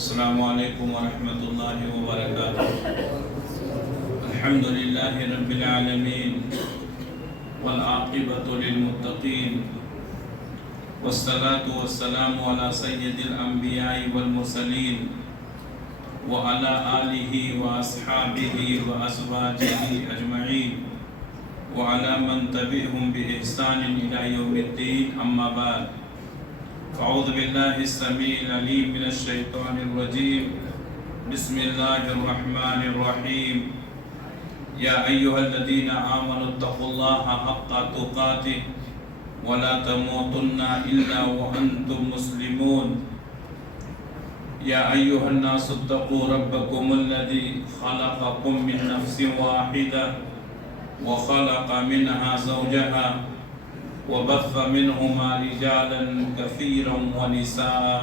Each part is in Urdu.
السلام علیکم ورحمۃ اللہ وبرکاتہ۔ الحمد للہ رب العالمین والعاقبۃ للمتقین والصلاة والسلام علی سید الانبیاء والمرسلین وعلی آلہ واصحابہ وازواجہ اجمعین وعلی من تبعهم بإحسان الی یوم الدین، اما بعد۔ اعوذ باللہ السمیع العلیم من الشیطان الرجیم، بسم اللہ الرحمن الرحیم۔ یا ایہا الذین آمنوا اتقوا اللہ حق تقاتہ ولا تموتن الا وانتم مسلمون۔ یا ایہا الناس اتقوا ربکم الذی خلقکم من نفس واحدہ وخلق منها زوجها وبث منهما رجالا كثيرا ونساء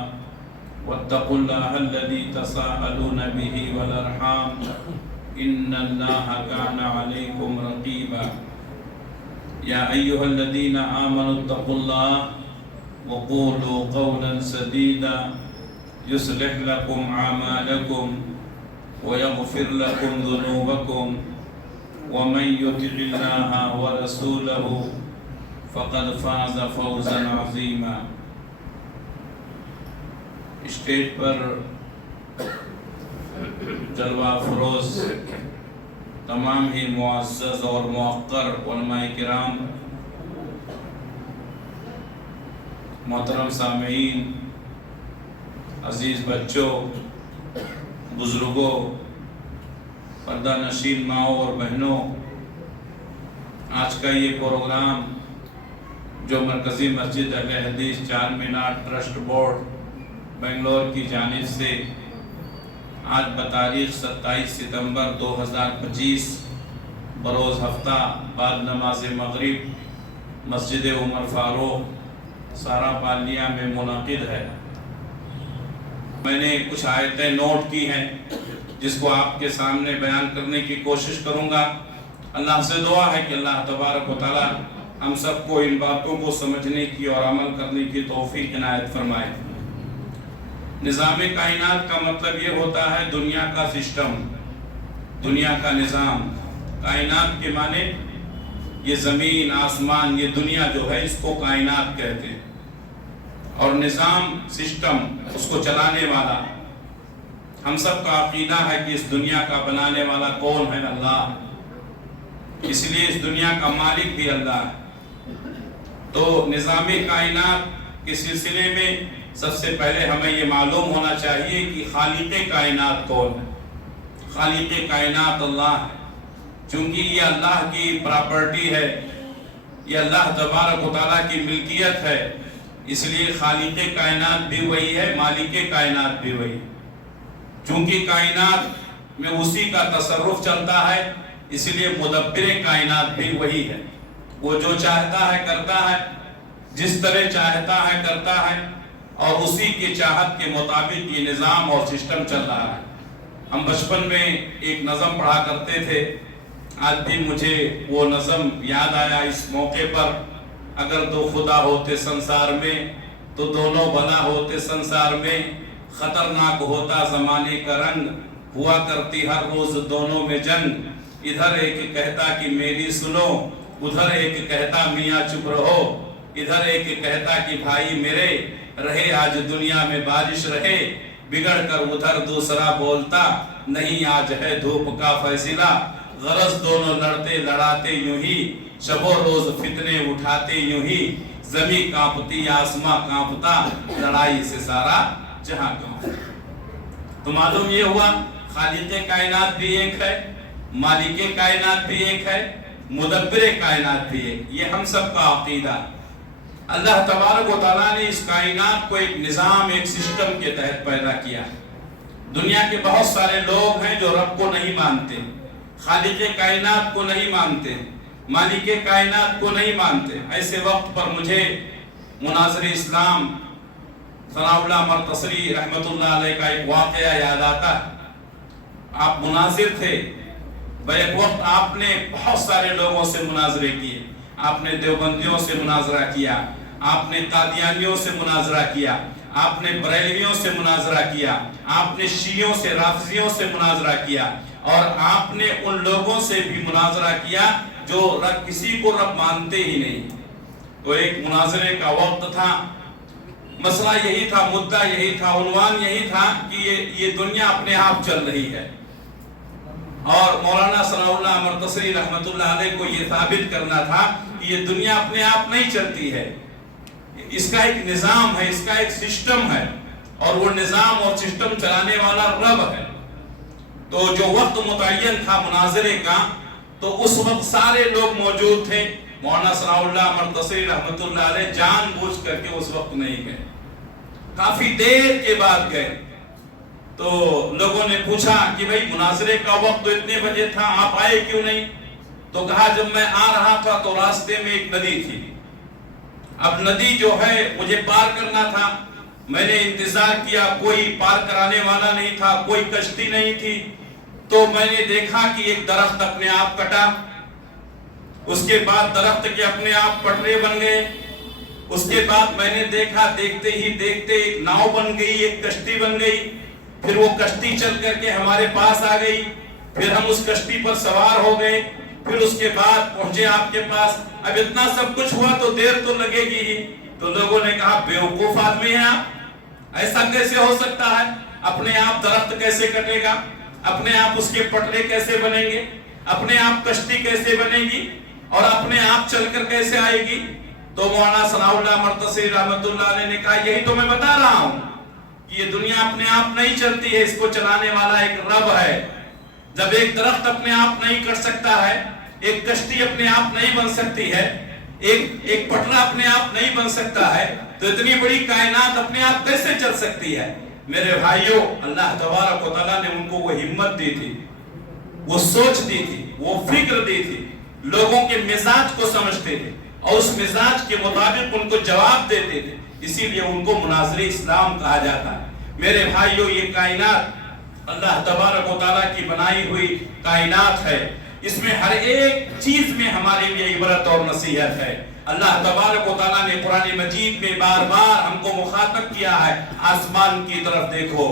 واتقوا الله الذي تساءلون به والأرحام إن الله كان عليكم رقيبا۔ يا أيها الذين آمنوا اتقوا الله وقولوا قولا سديدا يصلح لكم أعمالكم ويغفر لكم ذنوبكم ومن يطع الله ورسوله فقد فاز فوزا عظیما۔ اسٹیج پر جلوہ افروز تمام ہی معزز اور موقر علماء کرام، محترم سامعین، عزیز بچوں، بزرگوں، پردہ نشین ماؤں اور بہنوں، آج کا یہ پروگرام جو مرکزی مسجد اہل حدیث چار مینار ٹرسٹ بورڈ بنگلور کی جانب سے آج بتاریخ 27 ستمبر 2025 بروز ہفتہ بعد نماز مغرب مسجد عمر فاروق سارا پالنیا میں منعقد ہے۔ میں نے کچھ آیتیں نوٹ کی ہیں جس کو آپ کے سامنے بیان کرنے کی کوشش کروں گا۔ اللہ سے دعا ہے کہ اللہ تبارک و تعالی ہم سب کو ان باتوں کو سمجھنے کی اور عمل کرنے کی توفیق عنایت فرمائے۔ نظام کائنات کا مطلب یہ ہوتا ہے دنیا کا سسٹم، دنیا کا نظام۔ کائنات کے معنی یہ زمین، آسمان، یہ دنیا جو ہے اس کو کائنات کہتے ہیں، اور نظام، سسٹم، اس کو چلانے والا۔ ہم سب کا عقیدہ ہے کہ اس دنیا کا بنانے والا کون ہے؟ اللہ۔ اس لیے اس دنیا کا مالک بھی اللہ ہے۔ تو نظام کائنات کے سلسلے میں سب سے پہلے ہمیں یہ معلوم ہونا چاہیے کہ خالق کائنات کون ہے۔ خالق کائنات اللہ ہے، چونکہ یہ اللہ کی پراپرٹی ہے، یہ اللہ تبارک و تعالیٰ کی ملکیت ہے، اس لیے خالق کائنات بھی وہی ہے، مالک کائنات بھی وہی۔ چونکہ کائنات میں اسی کا تصرف چلتا ہے، اس لیے مدبر کائنات بھی وہی ہے۔ وہ جو چاہتا ہے کرتا ہے، جس طرح چاہتا ہے کرتا ہے، اور اسی کی چاہت کے مطابق یہ نظام اور سسٹم چل رہا ہے۔ ہم بچپن میں ایک نظم پڑھا کرتے تھے، آج بھی مجھے وہ نظم یاد آیا اس موقع پر۔ اگر دو خدا ہوتے سنسار میں تو دونوں بلا ہوتے سنسار میں، خطرناک ہوتا زمانے کا رنگ، ہوا کرتی ہر روز دونوں میں جنگ۔ ادھر ایک کہتا کہ میری سنو، ادھر ایک کہتا میاں چپ رہو، ادھر ایک کہتا کہ بھائی میرے رہے آج دنیا میں بارش رہے، بگڑ کر ادھر دوسرا بولتا نہیں آج ہے دھوپ کا فیصلہ۔ غرض دونوں لڑتے لڑاتے یوں ہی، شب و روز فتنے اٹھاتے یوں ہی، زمین کانپتی آسماں کانپتا، لڑائی سے سارا جہاں کانپتا۔ تو معلوم یہ ہوا خالق کائنات بھی ایک ہے، مالک کائنات بھی ایک ہے، مدبر کائنات بھی ایک۔ یہ ہم سب کا عقیدہ۔ اللہ تبارک و تعالیٰ نے اس کائنات کو ایک نظام، ایک سسٹم کے تحت پیدا کیا۔ دنیا کے بہت سارے لوگ ہیں جو رب کو نہیں مانتے، خالق کائنات کو نہیں مانتے، مالک کائنات کو نہیں مانتے۔ ایسے وقت پر مجھے مناظر اسلام ثناء اللہ مرتصری رحمت اللہ علیہ کا ایک واقعہ یاد آتا ہے۔ آپ مناظر تھے، بیک وقت آپ نے بہت سارے لوگوں سے مناظرے کیے۔ آپ نے دیوبندیوں سے مناظرہ کیا، آپ نے قادیانیوں سے مناظرہ کیا، آپ نے بریلویوں سے مناظرہ کیا، آپ نے شیعوں سے، رافضیوں سے مناظرہ کیا، اور آپ نے ان لوگوں سے بھی مناظرہ کیا جو کسی کو رب مانتے ہی نہیں۔ تو ایک مناظرے کا وقت تھا، مسئلہ یہی تھا، مدعا یہی تھا، عنوان یہی تھا کہ یہ دنیا اپنے آپ چل رہی ہے، اور مولانا ثناء اللہ مرتصری رحمت اللہ علیہ کو یہ ثابت کرنا تھا کہ یہ دنیا اپنے آپ نہیں چلتی ہے، اس کا ایک نظام ہے، اس کا ایک سسٹم ہے، اور وہ نظام اور سسٹم چلانے والا رب ہے۔ تو جو وقت متعین تھا مناظرے کا، تو اس وقت سارے لوگ موجود تھے، مولانا ثناء اللہ مرتصری رحمت اللہ علیہ جان بوجھ کر کے اس وقت نہیں گئے، کافی دیر کے بعد گئے۔ تو لوگوں نے پوچھا کہ بھئی مناظرے کا وقت تو اتنے بجے تھا، آپ آئے کیوں نہیں؟ تو کہا جب میں آ رہا تھا تو راستے میں ایک ندی تھی، اب ندی جو ہے مجھے پار کرنا تھا، میں نے انتظار کیا، کوئی پار کرانے والا نہیں تھا، کوئی کشتی نہیں تھی، تو میں نے دیکھا کہ ایک درخت اپنے آپ کٹا، اس کے بعد درخت کے اپنے آپ پٹرے بن گئے، اس کے بعد میں نے دیکھا دیکھتے ہی دیکھتے ایک ناؤ بن گئی، ایک کشتی بن گئی، پھر وہ کشتی چل کر کے ہمارے پاس آ گئی، پھر ہم اس کشتی پر سوار ہو گئے، پھر اس کے بعد پہنچے آپ کے پاس۔ اب اتنا سب کچھ ہوا تو دیر تو لگے گی ہی۔ تو لوگوں نے کہا بیوقوف آدمی ہیں آپ، ایسا کیسے ہو سکتا ہے؟ اپنے آپ درخت کیسے کٹے گا؟ اپنے آپ اس کے پٹرے کیسے بنیں گے؟ اپنے آپ کشتی کیسے بنے گی؟ اور اپنے آپ چل کر کیسے آئے گی؟ تو مولانا ثناء اللہ مرتصری رحمت اللہ علیہ نے کہا یہی تو میں بتا رہا ہوں کہ یہ دنیا اپنے آپ نہیں چلتی ہے، اس کو چلانے والا ایک رب ہے۔ جب ایک درخت اپنے آپ نہیں کٹ سکتا ہے، ایک کشتی اپنے آپ نہیں بن سکتی ہے، ایک پٹرا اپنے آپ نہیں بن سکتا ہے، تو اتنی بڑی کائنات اپنے آپ کیسے چل سکتی ہے؟ میرے بھائیوں، اللہ تبارک و تعالیٰ نے ان کو وہ ہمت دی تھی، وہ سوچ دی تھی، وہ فکر دی تھی، لوگوں کے مزاج کو سمجھتے تھے اور اس مزاج کے مطابق ان کو جواب دیتے تھے، اسی لیے ان کو مناظر اسلام کہا جاتا ہے۔ میرے بھائیوں، یہ کائنات اللہ تبارک و تعالیٰ کی بنائی ہوئی کائنات ہے، اس میں ہر ایک چیز میں ہمارے لیے عبرت اور نصیحت ہے۔ اللہ تبارک و تعالیٰ نے قرآن مجید میں بار بار ہم کو مخاطب کیا ہے، آسمان کی طرف دیکھو،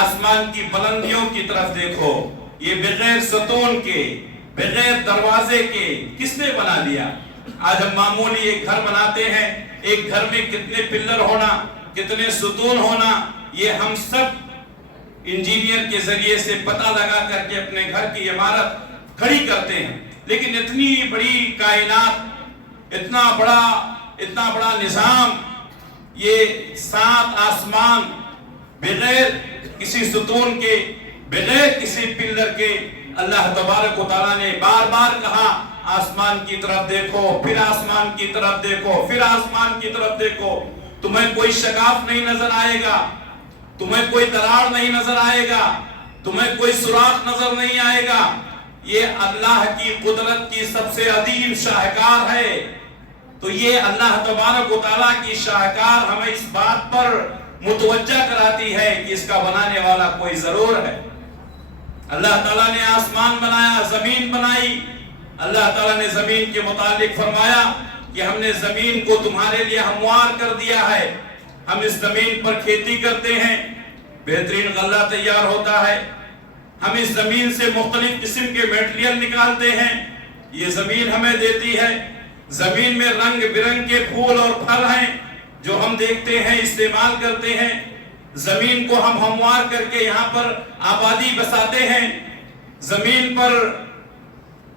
آسمان کی بلندیوں کی طرف دیکھو، یہ بغیر ستون کے، بغیر دروازے کے کس نے بنا دیا؟ آج ہم معمولی ایک گھر بناتے ہیں، ایک گھر میں کتنے پلر ہونا، کتنے ستون ہونا، یہ ہم سب انجینئر کے ذریعے سے پتہ لگا کر کے اپنے گھر کی عمارت کھڑی کرتے ہیں، لیکن اتنی بڑی کائنات، اتنا بڑا نظام، یہ 7 آسمان بغیر کسی ستون کے، بغیر کسی پلر کے، اللہ تبارک و تعالیٰ نے بار بار کہا آسمان کی طرف دیکھو، پھر آسمان کی طرف دیکھو، پھر آسمان کی طرف دیکھو، تمہیں کوئی شگاف نہیں نظر آئے گا، تمہیں کوئی دراڑ نہیں نظر آئے گا، تمہیں کوئی سوراخ نظر نہیں آئے گا۔ یہ اللہ کی قدرت کی سب سے عظیم شاہکار ہے۔ تو یہ اللہ تبارک و تعالیٰ کی شاہکار ہمیں اس بات پر متوجہ کراتی ہے کہ اس کا بنانے والا کوئی ضرور ہے۔ اللہ تعالیٰ نے آسمان بنایا، زمین بنائی، اللہ تعالیٰ نے زمین کے متعلق فرمایا کہ ہم نے زمین کو تمہارے لیے ہموار کر دیا ہے، ہم اس زمین پر کھیتی کرتے ہیں، بہترین غلہ تیار ہوتا ہے، ہم اس زمین سے مختلف قسم کے میٹیریل نکالتے ہیں، یہ زمین ہمیں دیتی ہے، زمین میں رنگ برنگ کے پھول اور پھل ہیں جو ہم دیکھتے ہیں، استعمال کرتے ہیں، زمین کو ہم ہموار کر کے یہاں پر آبادی بساتے ہیں، زمین پر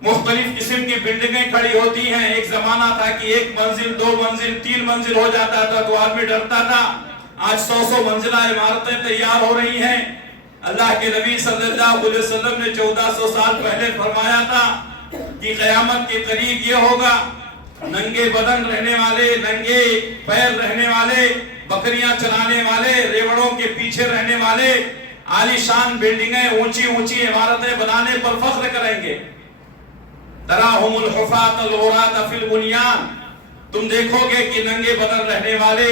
مختلف قسم کی بلڈنگیں کھڑی ہوتی ہیں۔ ایک زمانہ تھا کہ 1 منزل 2 منزل 3 منزل ہو جاتا تھا تو آدمی ڈرتا تھا، آج 100 منزلہ عمارتیں تیار ہو رہی ہیں۔ اللہ کے نبی صلی اللہ علیہ وسلم نے 1400 سال پہلے فرمایا تھا کہ قیامت کے قریب یہ ہوگا، ننگے بدن رہنے والے، ننگے پیر رہنے والے، بکریاں چلانے والے، ریوڑوں کے پیچھے رہنے والے عالی شان بلڈنگیں، اونچی اونچی عمارتیں بنانے پر فخر کریں گے۔ تراہم الحفاۃ العراۃ فی البنیان، تم دیکھو گے کہ ننگے بدن رہنے والے،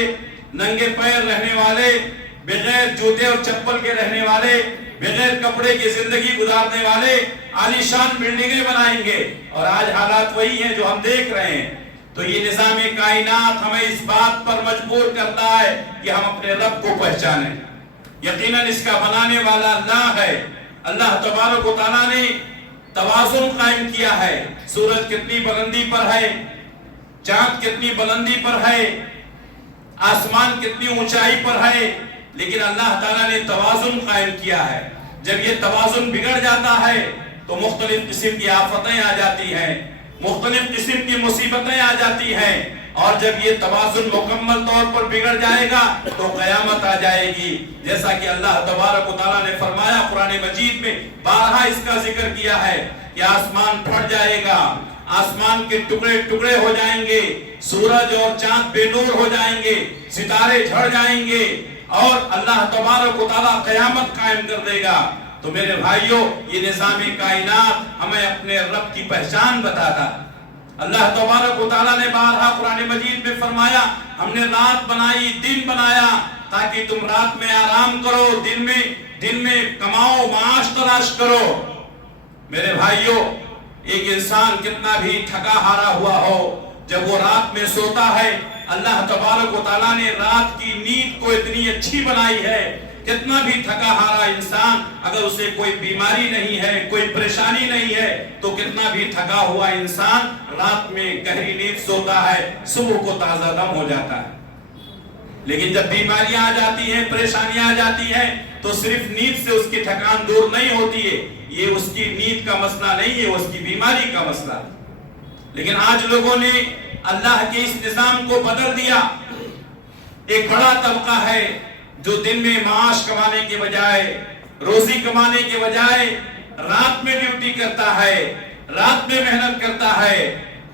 ننگے پیر رہنے والے، بغیر جوتے اور چپل کے رہنے والے، بغیر کپڑے کی زندگی گزارنے والے عالی شان بلڈنگیں بنائیں گے۔ اور آج حالات وہی ہیں جو ہم دیکھ رہے ہیں۔ تو یہ نظام کائنات ہمیں اس بات پر مجبور کرتا ہے کہ ہم اپنے رب کو پہچانیں. یقیناً اس کا بنانے والا اللہ ہے. اللہ تبارک و تعالیٰ نے توازن قائم کیا ہے. سورج کتنی بلندی پر ہے، چاند کتنی بلندی پر ہے، آسمان کتنی اونچائی پر ہے، لیکن اللہ تعالیٰ نے توازن قائم کیا ہے. جب یہ توازن بگڑ جاتا ہے تو مختلف قسم کی آفتیں آ جاتی ہیں، مختلف قسم کی مصیبتیں آ جاتی ہیں، اور جب یہ توازن مکمل طور پر بگڑ جائے گا تو قیامت آ جائے گی. جیسا کہ اللہ تبارک و تعالیٰ نے فرمایا قرآن مجید میں، بارہا اس کا ذکر کیا ہے کہ آسمان پھٹ جائے گا، آسمان کے ٹکڑے ٹکڑے ہو جائیں گے، سورج اور چاند بے نور ہو جائیں گے، ستارے جھڑ جائیں گے، اور اللہ تبارک و تعالیٰ قیامت قائم کر دے گا. تو میرے بھائیوں، یہ نظام کائنات ہمیں اپنے رب کی پہچان بتاتا. اللہ تبارک و تعالیٰ نے بارہا قرآن مجید میں فرمایا، ہم نے رات بنائی، دن بنایا تاکہ تم رات میں آرام کرو، دن میں کماؤ، معاش تلاش کرو. میرے بھائیوں، ایک انسان کتنا بھی تھکا ہارا ہوا ہو، جب وہ رات میں سوتا ہے، اللہ تبارک و تعالیٰ نے رات کی نیند کو اتنی اچھی بنائی ہے. کتنا بھی تھکا ہارا انسان، اگر اسے کوئی بیماری نہیں ہے، کوئی پریشانی نہیں ہے، تو کتنا بھی تھکا ہوا انسان رات میں گہری نیند سوتا ہے، صبح کو تازہ دم ہو جاتا ہے. لیکن جب بیماریاں آ جاتی ہیں، پریشانیاں آ جاتی ہیں، تو صرف نیند سے اس کی تھکان دور نہیں ہوتی ہے. یہ اس کی نیند کا مسئلہ نہیں ہے، اس کی بیماری کا مسئلہ. لیکن آج لوگوں نے اللہ کے اس نظام کو بدل دیا. ایک بڑا طبقہ ہے جو دن میں معاش کمانے کے بجائے، روزی کمانے کے بجائے رات میں ڈیوٹی کرتا ہے، رات میں محنت کرتا ہے،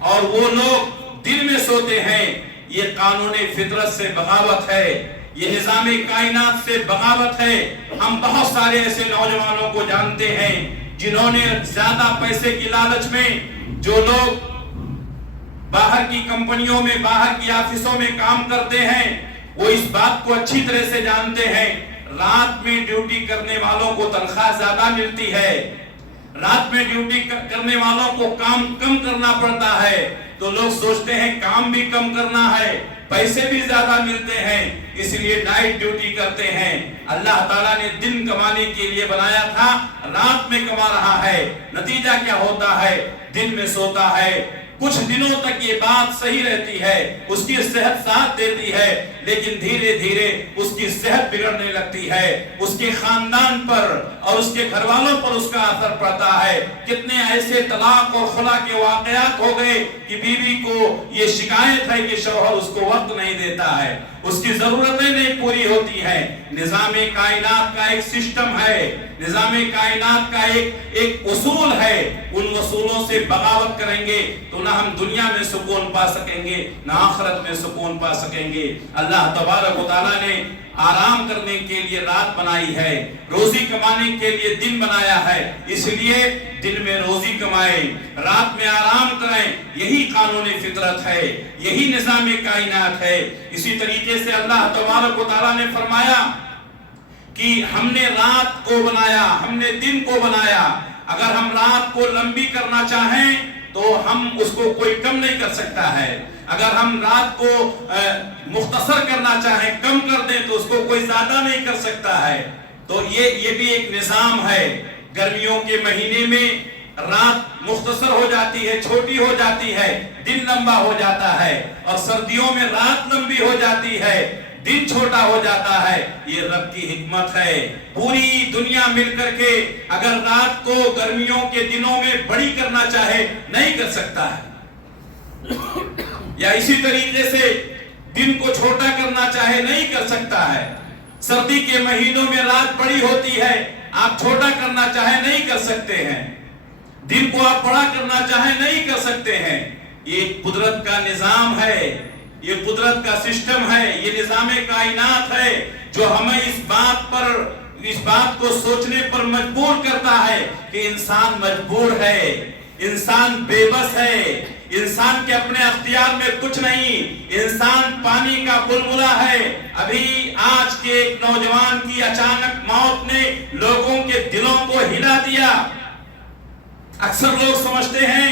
اور وہ لوگ دن میں سوتے ہیں. یہ قانون فطرت سے بغاوت ہے، یہ نظام کائنات سے بغاوت ہے. ہم بہت سارے ایسے نوجوانوں کو جانتے ہیں جنہوں نے زیادہ پیسے کی لالچ میں، جو لوگ باہر کی کمپنیوں میں، باہر کی آفسوں میں کام کرتے ہیں، وہ اس بات کو اچھی طرح سے جانتے ہیں رات میں ڈیوٹی کرنے والوں کو تنخواہ زیادہ ملتی ہے، رات میں ڈیوٹی کرنے والوں کو کام کم کرنا پڑتا ہے. تو لوگ سوچتے ہیں کام بھی کم کرنا ہے، پیسے بھی زیادہ ملتے ہیں، اس لیے نائٹ ڈیوٹی کرتے ہیں. اللہ تعالیٰ نے دن کمانے کے لیے بنایا تھا، رات میں کما رہا ہے. نتیجہ کیا ہوتا ہے؟ دن میں سوتا ہے. کچھ دنوں تک یہ بات صحیح رہتی ہے، اس کی صحت ساتھ دیتی ہے، لیکن دھیرے دھیرے اس کی صحت بگڑنے لگتی ہے، اس کے خاندان پر اور اس کے گھر والوں پر اس کا اثر پڑتا ہے. کتنے ایسے طلاق اور خلا کے واقعات ہو گئے کہ بیوی کو یہ شکایت ہے کہ شوہر اس کو وقت نہیں دیتا ہے، اس کی ضرورتیں نہیں پوری ہوتی ہیں. نظام کائنات کا ایک سسٹم ہے، نظام کائنات کا ایک اصول ہے. ان اصولوں سے بغاوت کریں گے تو نہ ہم دنیا میں سکون پا سکیں گے، نہ آخرت میں سکون پا سکیں گے. اللہ تبارک و تعالیٰ نے آرام کرنے کے لیے رات بنائی ہے، روزی کمانے کے لیے دن بنایا ہے. اس لیے دن میں روزی کمائیں، رات میں آرام کریں. یہی قانون فطرت ہے، یہی نظام کائنات ہے. اسی طریقے سے اللہ تبارک و تعالیٰ نے فرمایا کہ ہم نے رات کو بنایا، ہم نے دن کو بنایا. اگر ہم رات کو لمبی کرنا چاہیں تو ہم اس کو کوئی کم نہیں کر سکتا ہے. اگر ہم رات کو مختصر کرنا چاہیں، کم کر دیں، تو اس کو کوئی زیادہ نہیں کر سکتا ہے. تو یہ بھی ایک نظام ہے. گرمیوں کے مہینے میں رات مختصر ہو جاتی ہے، چھوٹی ہو جاتی ہے، دن لمبا ہو جاتا ہے. اور سردیوں میں رات لمبی ہو جاتی ہے، دن چھوٹا ہو جاتا ہے. یہ رب کی حکمت ہے. پوری دنیا مل کر کے اگر رات کو گرمیوں کے دنوں میں بڑی کرنا چاہے، نہیں کر سکتا ہے. یا اسی طریقے سے دن کو چھوٹا کرنا چاہے، نہیں کر سکتا ہے. سردی کے مہینوں میں رات بڑی ہوتی ہے، آپ چھوٹا کرنا چاہے نہیں کر سکتے ہیں. دن کو آپ بڑا کرنا چاہے نہیں کر سکتے ہیں. یہ قدرت کا نظام ہے، یہ قدرت کا سسٹم ہے، یہ نظام کائنات ہے جو ہمیں اس بات کو سوچنے پر مجبور کرتا ہے کہ انسان مجبور ہے، انسان بے بس ہے، انسان کے اپنے اختیار میں کچھ نہیں. انسان پانی کا بلبلہ ہے. ابھی آج کے ایک نوجوان کی اچانک موت نے لوگوں کے دلوں کو ہلا دیا. اکثر لوگ سمجھتے ہیں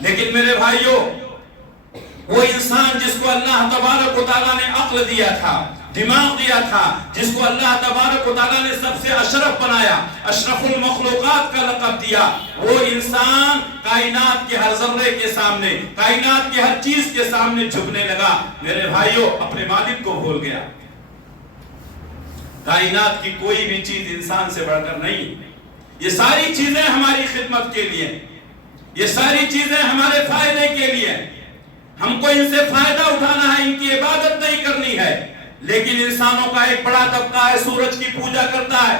لیکن میرے بھائیوں، وہ انسان جس کو اللہ تبارک و تعالیٰ نے عقل دیا تھا، دماغ دیا تھا، جس کو اللہ تبارک و تعالیٰ نے سب سے اشرف بنایا، اشرف المخلوقات کا لقب دیا، وہ انسان کائنات کے ہر ذرے کے سامنے، کائنات کے ہر چیز کے سامنے جھکنے لگا۔ میرے بھائیوں، اپنے مالک کو بھول گیا۔ کائنات کی کوئی بھی چیز انسان سے بڑھ کر نہیں، یہ ساری چیزیں ہماری خدمت کے لیے، یہ ساری چیزیں ہمارے فائدے کے لیے، ہم کو ان سے فائدہ اٹھانا ہے، ان کی عبادت نہیں کرنی ہے۔ لیکن انسانوں کا ایک بڑا طبقہ ہے سورج کی پوجا کرتا ہے،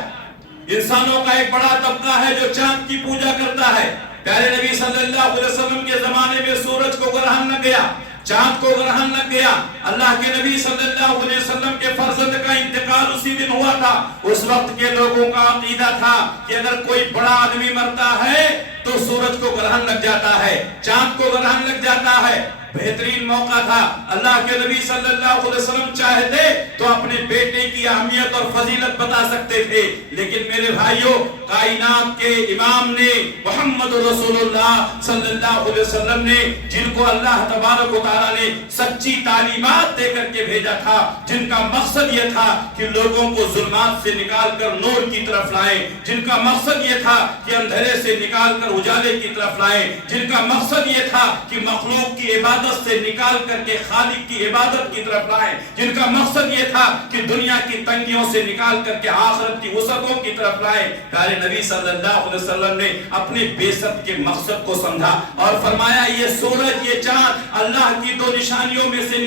انسانوں کا ایک بڑا طبقہ ہے جو چاند کی پوجا کرتا ہے۔ پیارے نبی صلی اللہ علیہ وسلم کے زمانے میں سورج کو گرہن لگ گیا، چاند کو گرہن لگ گیا۔ اللہ کے نبی صلی اللہ علیہ وسلم کے فرزند کا انتقال اسی دن ہوا تھا۔ اس وقت کے لوگوں کا عقیدہ تھا کہ اگر کوئی بڑا آدمی مرتا ہے تو سورج کو گرہن لگ جاتا ہے، چاند کو گرہن لگ جاتا ہے۔ بہترین موقع تھا، اللہ کے نبی صلی اللہ علیہ وسلم چاہتے تو اپنے بیٹے کی اہمیت اور فضیلت بتا سکتے تھے، لیکن میرے بھائیوں، کائنات کے امام نے، محمد رسول اللہ صلی اللہ علیہ وسلم نے، جن کو اللہ تبارک و تعالیٰ نے سچی تعلیمات دے کر کے بھیجا تھا، جن کا مقصد یہ تھا کہ لوگوں کو ظلمات سے نکال کر نور کی طرف لائیں، جن کا مقصد یہ تھا کہ اندھیرے سے نکال کر اجالے کی طرف لائیں، جن کا مقصد یہ تھا کہ مخلوق کی عبادت سے نکال کر کے خالق کی عبادت کی طرف لائیں، جن کا مقصد یہ تھا کہ دنیا کی تنگیوں سے نکال کر کے آخرت کی وسعتوں کی طرف لائیں۔ پیارے نبی صلی اللہ علیہ وسلم نے اپنے بعثت کے مقصد کو سمجھا اور فرمایا یہ سورج، یہ چاند اللہ کی دو نشانیوں میں سے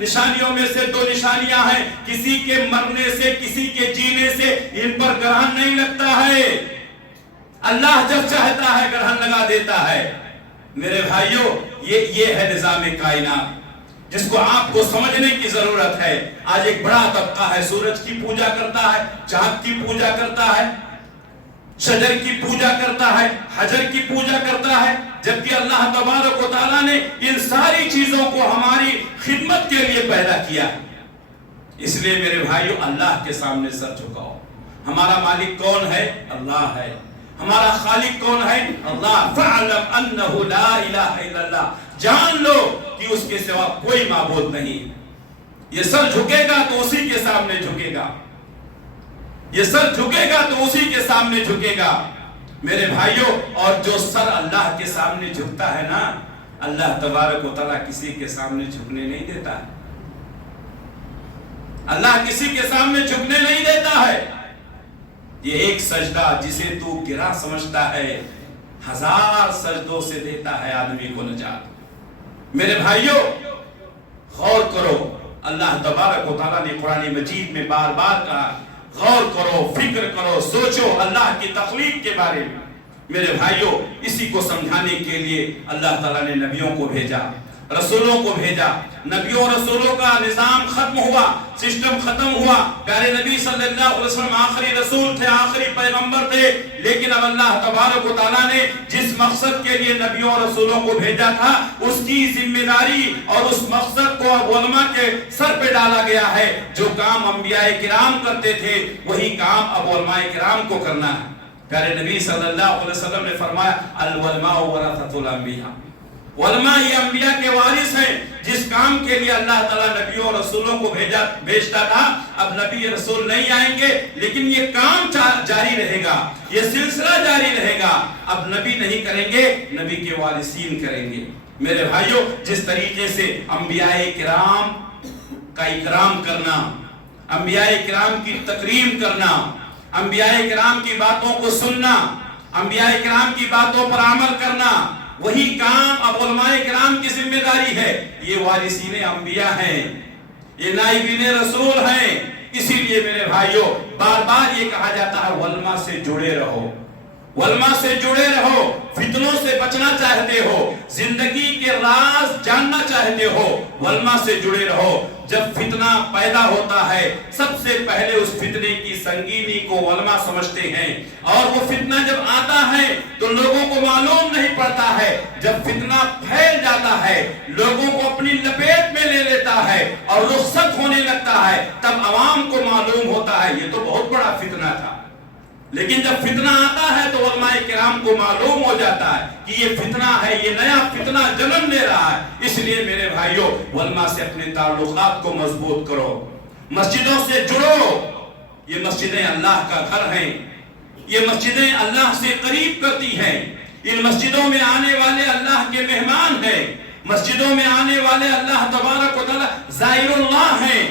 نشانیوں میں سے دو نشانیاں ہیں، کسی کے مرنے سے، کسی کے جینے سے ان پر گرہن نہیں لگتا ہے، اللہ جب چاہتا ہے گرہن لگا دیتا ہے۔ میرے بھائیوں، یہ ہے نظام کائنات جس کو آپ کو سمجھنے کی ضرورت ہے۔ آج ایک بڑا طبقہ ہے سورج کی پوجا کرتا ہے، چاند کی پوجا کرتا ہے، شجر کی پوجا کرتا ہے، حجر کی پوجا کرتا ہے، جبکہ اللہ تبارک و تعالیٰ نے ان ساری چیزوں کو ہماری خدمت کے لیے پیدا کیا۔ اس لیے میرے بھائیوں، اللہ کے سامنے سر جھکاؤ۔ ہمارا مالک کون ہے؟ اللہ ہے۔ ہمارا خالق کون ہے؟ اللہ۔ فَعْلَمْ أَنَّهُ لَا إِلَهَ إِلَّا اللَّهُ، جان لو کہ اس کے سوا کوئی معبود نہیں۔ یہ سر جھکے گا تو اسی کے سامنے جھکے گا، یہ سر جھکے گا تو اسی کے سامنے جھکے گا۔ میرے بھائیوں، اور جو سر اللہ کے سامنے جھکتا ہے نا، اللہ تبارک و تعالیٰ کسی کے سامنے جھکنے نہیں دیتا ہے، اللہ کسی کے سامنے جھکنے نہیں دیتا ہے۔ یہ ایک سجدہ جسے تو گرا سمجھتا ہے، 1000 سجدوں سے دیتا ہے آدمی کو نجات۔ میرے بھائیوں، غور کرو، اللہ تبارک و تعالیٰ نے قرآن مجید میں بار بار کہا، غور کرو، فکر کرو، سوچو اللہ کی تخلیق کے بارے میں۔ میرے بھائیوں، اسی کو سمجھانے کے لیے اللہ تعالیٰ نے نبیوں کو بھیجا، رسولوں کو بھیجا۔ نبیوں رسولوں کا نظام ختم ہوا، سسٹم ختم ہوا۔ پیارے نبی صلی اللہ علیہ وسلم آخری رسول تھے، آخری پیغمبر تھے، لیکن اب اللہ تبارک و تعالیٰ نے جس مقصد کے لیے نبیوں اور رسولوں کو بھیجا تھا، اس کی ذمہ داری اور اس مقصد کو اب علماء کے سر پہ ڈالا گیا ہے۔ جو کام انبیاء کرام کرتے تھے، وہی کام اب علماء کرام کو کرنا ہے۔ پیارے نبی صلی اللہ علیہ وسلم نے فرمایا، العلماء ورثۃ الانبیاء، علماء یہ انبیاء کے وارث ہیں۔ جس کام کے لیے اللہ تعالیٰ نبیوں اور رسولوں کو بھیجتا تھا، اب نبی رسول نہیں آئیں گے، لیکن یہ کام جاری رہے گا، یہ سلسلہ جاری رہے گا۔ اب نبی نہیں کریں گے، نبی کے وارثین کریں گے۔ میرے بھائیوں، جس طریقے سے انبیاء کرام کا اکرام کرنا، انبیاء کرام کی تکریم کرنا، انبیاء کرام کی باتوں کو سننا، انبیاء کرام کی باتوں پر عمل کرنا، وہی کام اب علماء کرام کی ذمہ داری ہے۔ یہ وارثین انبیاء ہیں، یہ نائبین رسول ہیں۔ اسی لیے میرے بھائیوں، بار بار یہ کہا جاتا ہے علماء سے جڑے رہو، علماء سے جڑے رہو۔ فتنوں سے بچنا چاہتے ہو، زندگی کے راز جاننا چاہتے ہو، علماء سے جڑے رہو۔ جب فتنہ پیدا ہوتا ہے، سب سے پہلے اس فتنے کی سنگینی کو علماء سمجھتے ہیں، اور وہ فتنہ جب آتا ہے تو لوگوں کو معلوم نہیں پڑتا ہے۔ جب فتنہ پھیل جاتا ہے، لوگوں کو اپنی لپیٹ میں لے لیتا ہے اور رخصت ہونے لگتا ہے، تب عوام کو معلوم ہوتا ہے یہ تو بہت بڑا فتنہ تھا، لیکن جب فتنہ آتا ہے تو علماء کرام کو معلوم ہو جاتا ہے کہ یہ فتنہ ہے، یہ نیا فتنہ جنم لے رہا ہے۔ اس لیے میرے بھائیوں، علماء سے اپنے تعلقات کو مضبوط کرو، مسجدوں سے جڑو۔ یہ مسجدیں اللہ کا گھر ہیں، یہ مسجدیں اللہ سے قریب کرتی ہیں، ان مسجدوں میں آنے والے اللہ کے مہمان ہیں، مسجدوں میں آنے والے اللہ تبارک و تعالی زائر اللہ ہیں،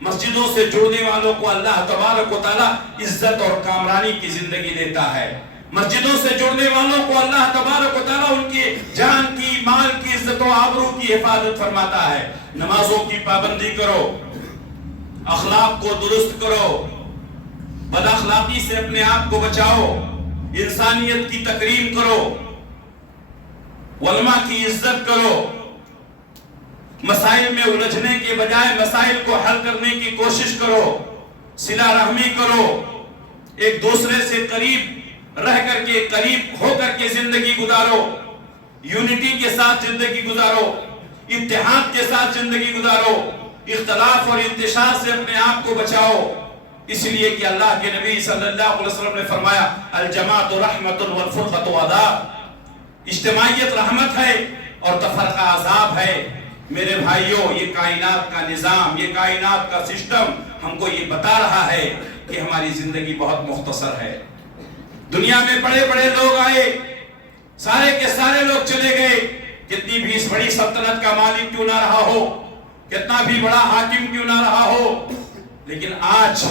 مسجدوں سے جڑنے والوں کو اللہ تبارک و تعالی عزت اور کامرانی کی زندگی دیتا ہے، مسجدوں سے جڑنے والوں کو اللہ تبارک و تعالی ان کی جان کی، مال کی عزت و آبرو کی حفاظت فرماتا ہے۔ نمازوں کی پابندی کرو، اخلاق کو درست کرو، بد اخلاقی سے اپنے آپ کو بچاؤ، انسانیت کی تکریم کرو، علماء کی عزت کرو، مسائل میں الجھنے کے بجائے مسائل کو حل کرنے کی کوشش کرو، صلہ رحمی کرو، ایک دوسرے سے قریب رہ کر کے، قریب ہو کر کے زندگی گزارو، یونٹی کے ساتھ زندگی گزارو، اتحاد کے ساتھ زندگی گزارو، اختلاف اور انتشار سے اپنے آپ کو بچاؤ۔ اس لیے کہ اللہ کے نبی صلی اللہ علیہ وسلم نے فرمایا الجماعت رحمت والفرقۃ عذاب، اجتماعیت رحمت ہے اور تفرقہ عذاب ہے۔ میرے بھائیوں، یہ کائنات کا نظام، یہ کائنات کا سسٹم ہم کو یہ بتا رہا ہے کہ ہماری زندگی بہت مختصر ہے۔ دنیا میں بڑے بڑے لوگ آئے، سارے کے سارے لوگ چلے گئے، کتنی بھی اس بڑی سلطنت کا مالک کیوں نہ رہا ہو، کتنا بھی بڑا حاکم کیوں نہ رہا ہو، لیکن آج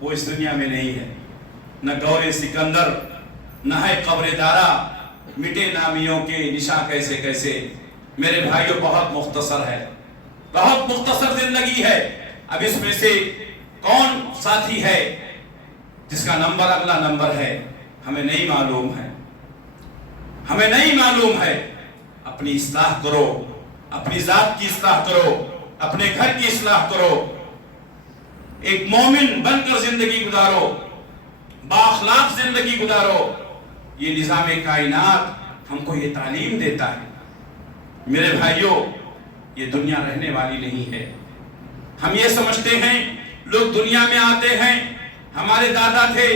وہ اس دنیا میں نہیں ہے۔ نہ گور سکندر، نہ ہے قبر دارا، مٹے نامیوں کے نشاں کیسے کیسے۔ میرے بھائیوں، بہت مختصر ہے، بہت مختصر زندگی ہے۔ اب اس میں سے کون ساتھی ہے جس کا نمبر اگلا نمبر ہے، ہمیں نہیں معلوم ہے، ہمیں نہیں معلوم ہے۔ اپنی اصلاح کرو، اپنی ذات کی اصلاح کرو، اپنے گھر کی اصلاح کرو، ایک مومن بن کر زندگی گزارو، بااخلاق زندگی گزارو۔ یہ نظام کائنات ہم کو یہ تعلیم دیتا ہے۔ میرے بھائیوں، یہ دنیا رہنے والی نہیں ہے۔ ہم یہ سمجھتے ہیں لوگ دنیا میں آتے ہیں، ہمارے دادا تھے،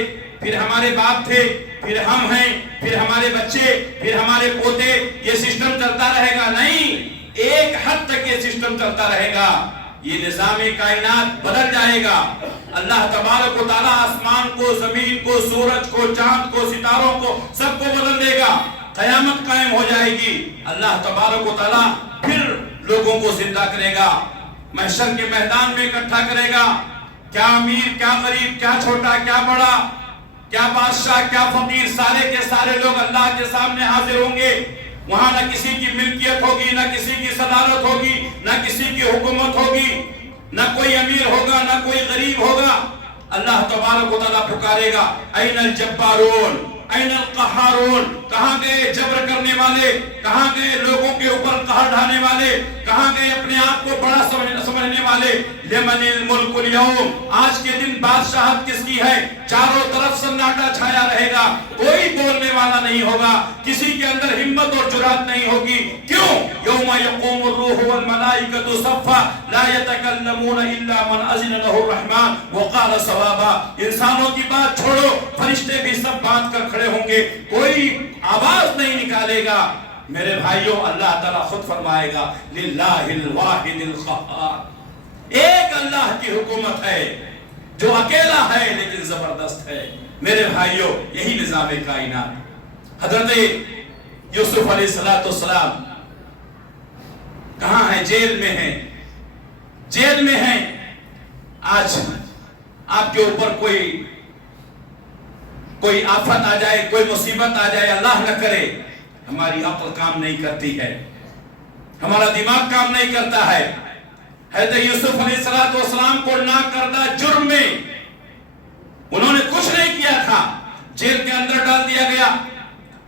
پھر ہمارے باپ تھے، پھر ہم ہیں، پھر ہمارے بچے، پھر ہمارے پوتے، یہ سسٹم چلتا رہے گا۔ نہیں، ایک حد تک یہ سسٹم چلتا رہے گا، یہ نظام کائنات بدل جائے گا۔ اللہ تبارک و تعالیٰ آسمان کو، زمین کو، سورج کو، چاند کو، ستاروں کو، سب کو بدل دے گا، قیامت قائم ہو جائے گی۔ اللہ تبارک و تعالیٰ پھر لوگوں کو زندہ کرے گا، محشر کے میدان میں اکٹھا کرے گا۔ کیا امیر، کیا غریب، کیا چھوٹا، کیا بڑا، کیا بادشاہ، کیا فقیر، سارے کے سارے لوگ اللہ کے سامنے حاضر ہوں گے۔ وہاں نہ کسی کی ملکیت ہوگی، نہ کسی کی صدارت ہوگی، نہ کسی کی حکومت ہوگی، نہ کوئی امیر ہوگا، نہ کوئی غریب ہوگا۔ اللہ تبارک و تعالیٰ پکارے گا این الجبارون این القہارون، کہاں گئے جبر کرنے والے، کہاں گئے لوگوں کے اوپر قہر ڈھانے والے، کہاں گئے اپنے آپ کو بڑا سمجھنے والے۔ لمن الملک اليوم، آج کے دن بادشاہت کس کی ہے؟ چاروں طرف سناٹا چھایا رہے گا، کوئی بولنے والا نہیں ہوگا، کسی کے اندر ہمت اور جرات نہیں ہوگی۔ کیوں؟ یوم یقوم الروح والملائکۃ صفا لا یتکلمون الا من اذن له الرحمن وقال صوابا۔ انسانوں کی بات چھوڑو، فرشتے بھی سب بات کر کھڑے ہوں گے، کوئی آواز نہیں نکالے گا۔ میرے بھائیوں، اللہ تعالیٰ خود فرمائے گا للہ الواحد القہار، ایک اللہ کی حکومت ہے جو اکیلا ہے لیکن زبردست ہے۔ میرے بھائیوں، یہی نظام کائنات۔ حضرت یوسف علیہ السلام کہاں ہیں؟ جیل میں ہیں، جیل میں ہیں۔ آج آپ کے اوپر کوئی آفت آ جائے، کوئی مصیبت آ جائے، اللہ نہ کرے، ہماری عقل کام نہیں کرتی ہے، ہمارا دماغ کام نہیں کرتا ہے۔ حضرت یوسف علیہ السلام کو ناکردہ جرم میں انہوں نے کچھ نہیں کیا تھا، جیل کے اندر ڈال دیا گیا۔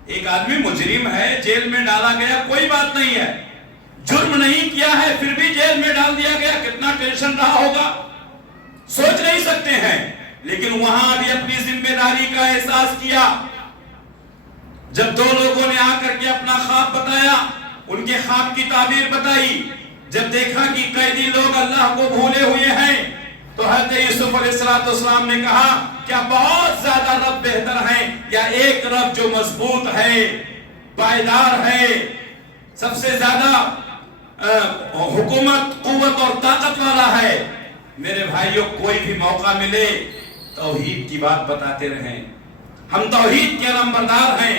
ایک آدمی مجرم ہے، جیل میں ڈالا گیا، کوئی بات نہیں ہے، جرم نہیں کیا ہے پھر بھی جیل میں ڈال دیا گیا، کتنا ٹینشن رہا ہوگا سوچ نہیں سکتے ہیں۔ لیکن وہاں بھی اپنی ذمہ داری کا احساس کیا۔ جب دو لوگوں نے آ کر کے اپنا خواب بتایا، ان کے خواب کی تعبیر بتائی، جب دیکھا کہ قیدی لوگ اللہ کو بھولے ہوئے ہیں، تو حضرت یوسف علیہ السلام نے کہا کیا بہت زیادہ رب بہتر ہیں یا ایک رب جو مضبوط ہے، پائیدار ہے، سب سے زیادہ حکومت، قوت اور طاقت والا ہے؟ میرے بھائیوں، کوئی بھی موقع ملے توحید کی بات بتاتے رہیں۔ ہم توحید کے علمبردار ہیں،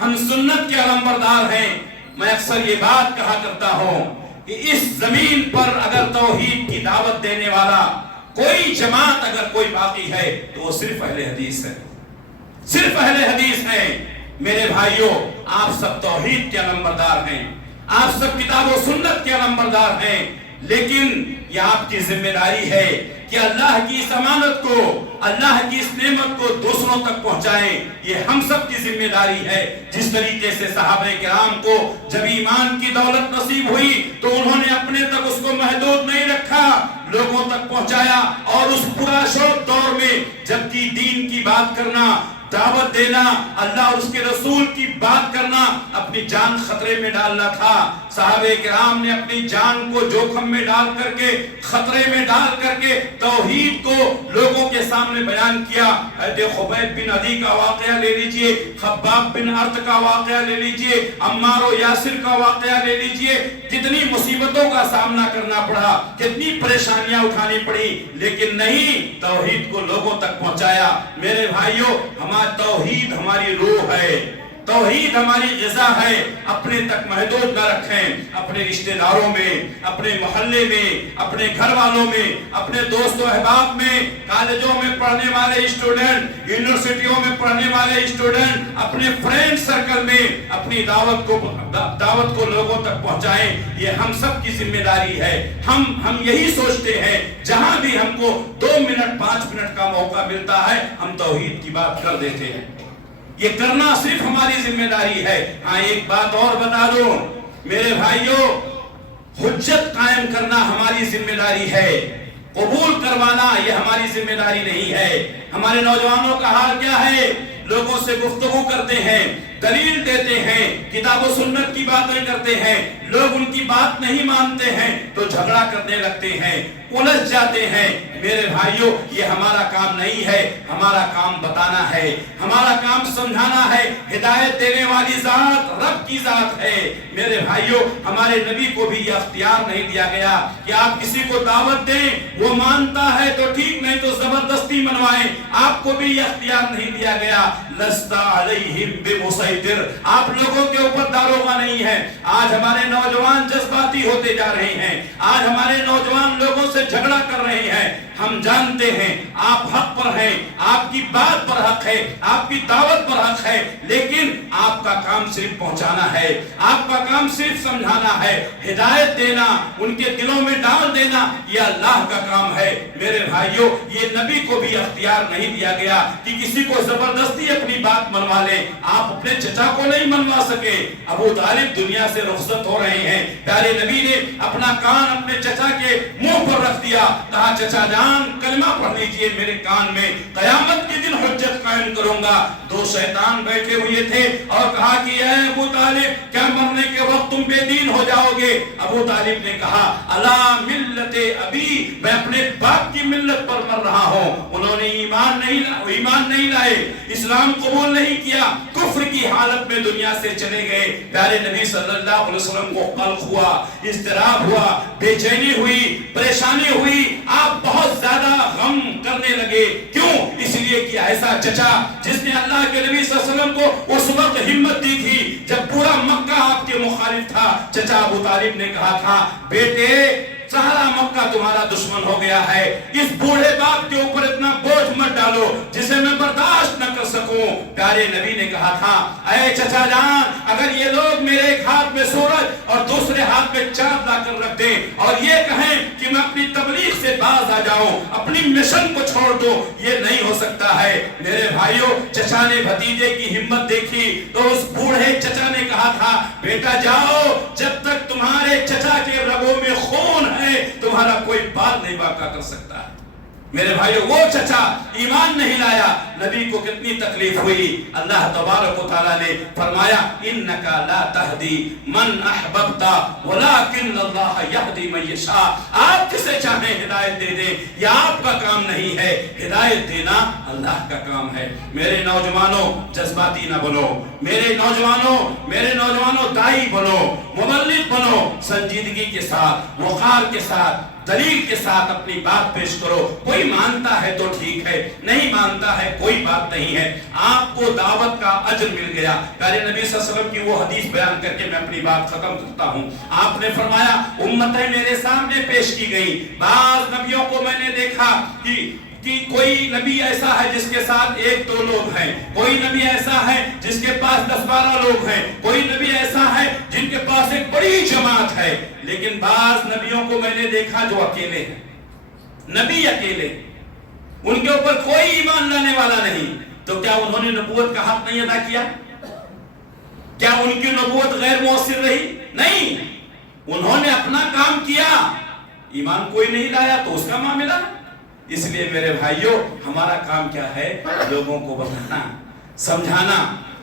ہم سنت کے علمبردار ہیں۔ میں اکثر یہ بات کہا کرتا ہوں کہ اس زمین پر اگر توحید کی دعوت دینے والا کوئی جماعت اگر کوئی باقی ہے تو وہ صرف اہل حدیث ہے، صرف اہل حدیث ہے۔ میرے بھائیوں، آپ سب توحید کے علمبردار ہیں، آپ سب کتاب و سنت کے علمبردار ہیں، لیکن یہ آپ کی ذمہ داری ہے کہ اللہ کی اس امانت کو، اللہ کی اس نعمت کو دوسروں تک پہنچائیں۔ یہ ہم سب کی ذمہ داری ہے۔ جس طریقے سے صحابہ کرام کو جب ایمان کی دولت نصیب ہوئی تو انہوں نے اپنے تک اس کو محدود نہیں رکھا، لوگوں تک پہنچایا، اور اس پورا شوق دور میں جبکہ دین کی بات کرنا، دعوت دینا، اللہ اور اس کے رسول کی بات کرنا اپنی جان خطرے میں ڈالنا تھا، صحابہ کرام نے اپنی جان کو جوخم میں ڈال کر کے، خطرے میں ڈال کر کے توحید کو لوگوں کے سامنے بیان کیا۔ حضرت خبیب بن عدی کا واقعہ لے لیجئے، خباب بن ارت کا واقعہ لے لیجئے، عمار و یاسر کا واقعہ لے لیجئے، کتنی مصیبتوں کا سامنا کرنا پڑا، کتنی پریشانیاں اٹھانی پڑی، لیکن نہیں، توحید کو لوگوں تک پہنچایا۔ میرے بھائیوں، توحید ہماری روح ہے، توحید ہماری غذا ہے۔ اپنے تک محدود نہ رکھیں، اپنے رشتہ داروں میں، اپنے محلے میں، اپنے گھر والوں میں، اپنے دوست و احباب میں، کالجوں میں پڑھنے والے اسٹوڈنٹ، یونیورسٹیوں میں پڑھنے والے اسٹوڈنٹ، اپنے فرینڈ سرکل میں اپنی دعوت کو لوگوں تک پہنچائیں۔ یہ ہم سب کی ذمہ داری ہے۔ ہم یہی سوچتے ہیں جہاں بھی ہم کو 2 منٹ 5 منٹ کا موقع ملتا ہے ہم توحید کی بات کر دیتے ہیں۔ یہ کرنا صرف ہماری ذمہ داری ہے۔ ہاں، ایک بات اور بتا دوں میرے بھائیوں، حجت قائم کرنا ہماری ذمہ داری ہے، قبول کروانا یہ ہماری ذمہ داری نہیں ہے۔ ہمارے نوجوانوں کا حال کیا ہے؟ لوگوں سے گفتگو کرتے ہیں، دلیل دیتے ہیں، کتاب و سنت کی باتیں کرتے ہیں، لوگ ان کی بات نہیں مانتے ہیں تو جھگڑا کرنے لگتے ہیں، الجھ جاتے ہیں۔ میرے بھائیوں، یہ ہمارا کام نہیں ہے، ہمارا کام بتانا ہے، ہمارا کام سمجھانا ہے۔ ہدایت دینے والی ذات رب کی ذات ہے۔ میرے بھائیوں، ہمارے نبی کو بھی یہ اختیار نہیں دیا گیا کہ آپ کسی کو دعوت دیں، وہ مانتا ہے تو ٹھیک، نہیں تو زبردستی منوائیں۔ آپ کو بھی یہ اختیار نہیں دیا گیا، لست علیہم بمسیطر، آپ لوگوں کے اوپر داروغہ نہیں ہے۔ آج ہمارے نوجوان جذباتی ہوتے جا رہے ہیں، آج ہمارے نوجوان لوگوں سے جھگڑا کر رہے ہیں۔ ہم جانتے ہیں آپ حق پر ہیں، آپ کی بات پر حق ہے، آپ کی دعوت پر حق ہے، لیکن آپ کا کام صرف پہنچانا ہے، آپ کا کام صرف سمجھانا ہے، ہدایت دینا، ان کے دلوں میں ڈال دینا، یہ اللہ کا کام ہے۔ میرے بھائیوں، یہ نبی کو بھی اختیار نہیں دیا گیا کہ کسی کو زبردستی اپنی بات منوا لے۔ آپ اپنے چچا کو نہیں منوا سکے۔ ابو طالب دنیا سے رخصت ہو رہے ہیں، پیارے نبی نے اپنا کان اپنے چچا کے منہ پر رکھ دیا، کہا چچا جان کلمہ پڑھ لیجئے میرے کان میں، قیامت کے دن حجت قائم کروں گا۔ 2 شیطان بیٹھے ہوئے تھے اور کہا کہ اے ابو طالب، کیا مرنے کے وقت تم بے دین ہو جاؤ گے؟ ابو طالب نے کہا الا ملت ابی، میں اپنے باپ کی ملت پر مر رہا ہوں۔ انہوں نے ایمان نہیں لائے، اسلام قبول نہیں کیا، کفر کی حالت میں دنیا سے چلے گئے۔ پیارے نبی صلی اللہ علیہ وسلم کو قلق ہوا، اضطراب ہوا، بے چینی ہوئی، پریشانی ہوئی، آپ بہت زیادہ غم کرنے لگے۔ کیوں؟ اس لیے کہ ایسا چچا جس نے اللہ کے نبی صلی اللہ علیہ وسلم کو اس وقت ہمت دی تھی جب پورا مکہ آپ کے مخالف تھا، چچا ابو طالب نے کہا تھا بیٹے سارا مکہ تمہارا دشمن ہو گیا ہے، اس بوڑھے باپ کے اوپر اتنا بوجھ مت ڈالو جسے میں برداشت نہ کر سکوں۔ پیارے نبی نے کہا تھا اے چچا جان، اگر یہ لوگ میرے ایک ہاتھ میں سورج اور دوسرے ہاتھ میں چاند لا کر رکھ دیں اور یہ کہیں کہ میں اپنی تبلیغ سے باز آ جاؤں، اپنی مشن کو چھوڑ دو، یہ نہیں ہو سکتا ہے۔ میرے بھائیوں، چچا نے بھتیجے کی ہمت دیکھی تو اس بوڑھے چچا نے کہا تھا بیٹا جاؤ، جب تک تمہارے چچا کے رگوں میں خون ہے تمہارا کوئی بال نہیں واقع کر سکتا۔ میرے بھائیو وہ چچا ایمان نہیں لایا، نبی کو کتنی تکلیف ہوئی. اللہ تبارک و تعالیٰ نے فرمایا انکا لا تہدی من احببت ولکن اللہ یہدی من یشاء. آپ کسے چاہیں ہدایت دے دیں، یہ آپ کا کام نہیں ہے، ہدایت دینا اللہ کا کام ہے. میرے نوجوانوں جذباتی نہ بنو، میرے نوجوانوں دائی بنو، مبلغ بنو، سنجیدگی کے ساتھ، وقار کے ساتھ، دلیل کے ساتھ اپنی بات پیش کرو. کوئی مانتا ہے تو ٹھیک ہے، نہیں مانتا ہے کوئی بات نہیں ہے. آپ کو دعوت کا اجر مل گیا. پیارے نبی صلی اللہ علیہ وسلم کی وہ حدیث بیان کر کے میں اپنی بات ختم کرتا ہوں. آپ نے فرمایا امتیں میرے سامنے پیش کی گئی. بعض نبیوں کو میں نے دیکھا کہ کوئی نبی ایسا ہے جس کے ساتھ 1-2 لوگ ہیں، کوئی نبی ایسا ہے جس کے پاس 10-12 لوگ ہیں، کوئی نبی ایسا ہے جن کے پاس ایک بڑی جماعت ہے. لیکن بعض نبیوں کو میں نے دیکھا جو اکیلے ہیں، نبی اکیلے، ان کے اوپر کوئی ایمان لانے والا نہیں. تو کیا انہوں نے نبوت کا حق نہیں ادا کیا؟ کیا ان کی نبوت غیر مؤثر رہی؟ نہیں، انہوں نے اپنا کام کیا، ایمان کوئی نہیں لایا تو اس کا معاملہ. اس لیے میرے بھائیوں ہمارا کام کیا ہے؟ لوگوں کو بتانا، سمجھانا،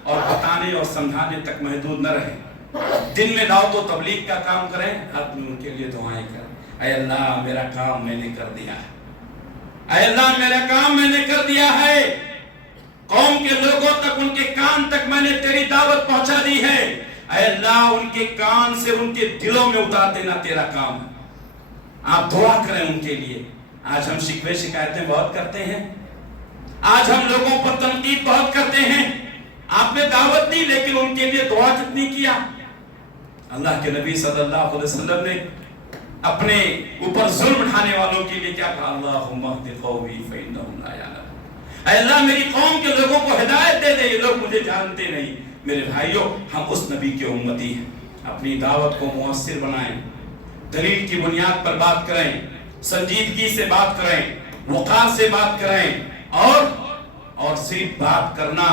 اور بتانے اور سمجھانے تک محدود نہ رہے. دن میں دعوت و تبلیغ کا کام کریں، ہاتھ میں ان کے لیے دعائیں کریں. اے اللہ میرا کام میں نے کر دیا ہے، اے اللہ میرا کام میں نے کر دیا ہے. قوم کے لوگوں تک، ان کے کان تک میں نے تیری دعوت پہنچا دی ہے. اے اللہ ان کے کان سے ان کے دلوں میں اتار دینا تیرا کام ہے. آپ دعا کریں ان کے لیے. آج ہم شکوے شکایتیں بہت کرتے ہیں، آج ہم لوگوں پر تنقید بہت کرتے ہیں. آپ نے دعوت دی لیکن ان کے لیے دعا کتنی کیا؟ اللہ کے نبی صلی اللہ علیہ وسلم نے اپنے اوپر ظلم اٹھانے والوں کے لیے کیا کہا؟ اللہم اہد قومی فانہم لا یعلمون. اے اللہ میری قوم کے لوگوں کو ہدایت دے دے، یہ لوگ مجھے جانتے نہیں. میرے بھائیوں ہم اس نبی کے امتی ہیں. اپنی دعوت کو مؤثر بنائیں، دلیل کی بنیاد پر بات کریں، سنجیدگی سے بات کریں، وقار سے بات کریں، اور صرف بات کرنا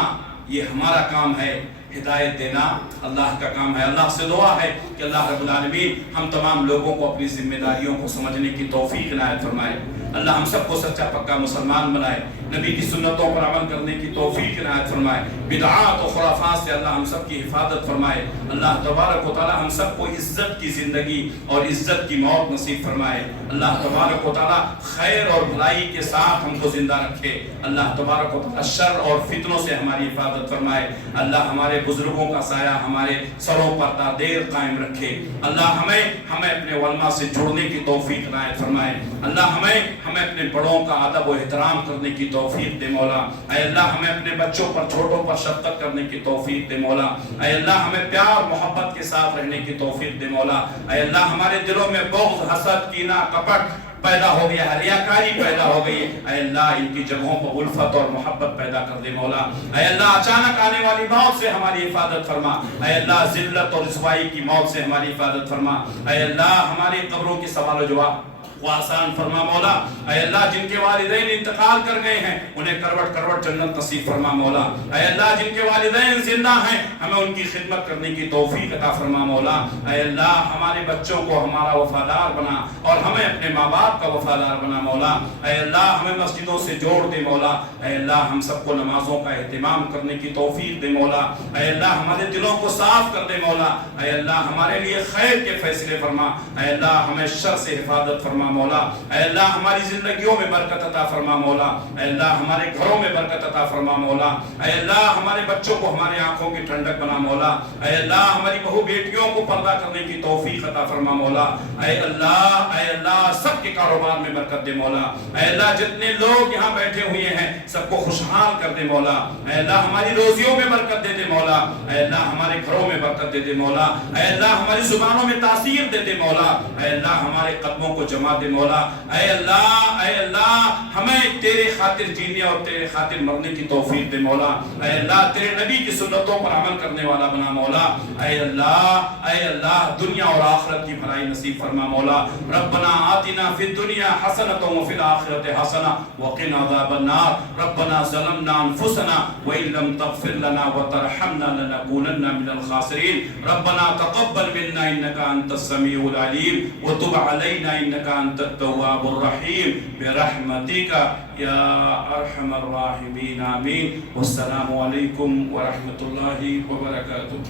یہ ہمارا کام ہے، ہدایت دینا اللہ کا کام ہے. اللہ سے دعا ہے کہ اللہ رب العالمین ہم تمام لوگوں کو اپنی ذمہ داریوں کو سمجھنے کی توفیق عنایت فرمائے. اللہ ہم سب کو سچا پکا مسلمان بنائے، نبی کی سنتوں پر عمل کرنے کی توفیق عنایت فرمائے. بدعات و خرافات سے اللہ ہم سب کی حفاظت فرمائے. اللہ تبارک و تعالی ہم سب کو عزت کی زندگی اور عزت کی موت نصیب فرمائے. اللہ تبارک و تعالی خیر اور بھلائی کے ساتھ ہم کو زندہ رکھے. اللہ تبارک و تعالی شر اور فتنوں سے ہماری حفاظت فرمائے. اللہ ہمارے بزرگوں کا سایہ ہمارے سروں پر تا دیر قائم رکھے. اللہ ہمیں اپنے علماء سے جڑنے کی توفیق عنایت فرمائے. اللہ ہمیں اپنے بڑوں کا ادب و احترام کرنے کی توفیق دے مولا. اے اللہ ہمیں اپنے بچوں پر، چھوٹوں پر شفقت کرنے کی توفیق دے مولا. اے اللہ ہمیں پیار محبت کے ساتھ رہنے کی توفیق دے مولا. اے اللہ ہمارے دلوں میں بغض، حسد، کینہ، کپٹ پیدا ہو گیا ہے، ریاکاری پیدا ہو گئی. اے اللہ ان کی جگہوں پر الفت اور محبت پیدا کر دے مولا. اے اللہ اچانک آنے والی موت سے ہماری حفاظت فرما. اے اللہ ذلت اور رسوائی کی موت سے ہماری حفاظت فرما. اے اللہ ہماری قبروں کے سوال و جواب وہ آسان فرما مولا. اے اللہ جن کے والدین انتقال کر گئے ہیں انہیں کروٹ کروٹ جنت نصیب فرما مولا. اے اللہ جن کے والدین زندہ ہیں ہمیں ان کی خدمت کرنے کی توفیق عطا فرما مولا. اے اللہ ہمارے بچوں کو ہمارا وفادار بنا اور ہمیں اپنے ماں باپ کا وفادار بنا مولا. اے اللہ ہمیں مسجدوں سے جوڑ دے مولا. اے اللہ ہم سب کو نمازوں کا اہتمام کرنے کی توفیق دے مولا. اے اللہ ہمارے دلوں کو صاف کر دے مولا. اے اللہ ہمارے لیے خیر کے فیصلے فرما. اے اللہ ہمیں شر سے حفاظت فرما مولا. اے اللہ ہماری زندگیوں میں برکت عطا فرما مولا. اے اللہ ہمارے گھروں میں برکت عطا فرما مولا. اے اللہ ہمارے بچوں کو ہماری آنکھوں کی ٹھنڈک بنا مولا. اے اللہ ہماری بہو بیٹیوں کو پردہ کرنے کی توفیق عطا فرما مولا. اے اللہ سب کے کاروبار میں برکت دے مولا. اے اللہ جتنے لوگ یہاں بیٹھے ہوئے ہیں سب کو خوشحال کر دے مولا. اے اللہ ہماری روزیوں میں برکت دے دے مولا. اے اللہ ہمارے گھروں میں برکت دے دے مولا. اے اللہ ہماری زبانوں میں تاثیر دے دے مولا. اے اللہ ہمارے قدموں کو جما دے مولا. اے اللہ ہمیں تیرے خاطر جینے اور تیرے خاطر مرنے کی توفیق دے مولا. اے اللہ تیرے نبی کی سنتوں پر عمل کرنے والا بنا مولا. اے اللہ دنیا اور آخرت کی بھلائی نصیب فرما مولا. ربنا آتنا فی الدنیا حسنۃ وفی الآخرۃ حسنۃ وقنا عذاب النار. ربنا ظلمنا انفسنا وان لم تغفر لنا وترحمنا لنكونن من الخاسرین. ربنا تقبل منا انك انت السمیع العلیم العليم وتب علينا إنك أنت التواب الرحيم برحمتك يا أرحم الراحمين آمين. والسلام عليكم ورحمة الله وبركاته.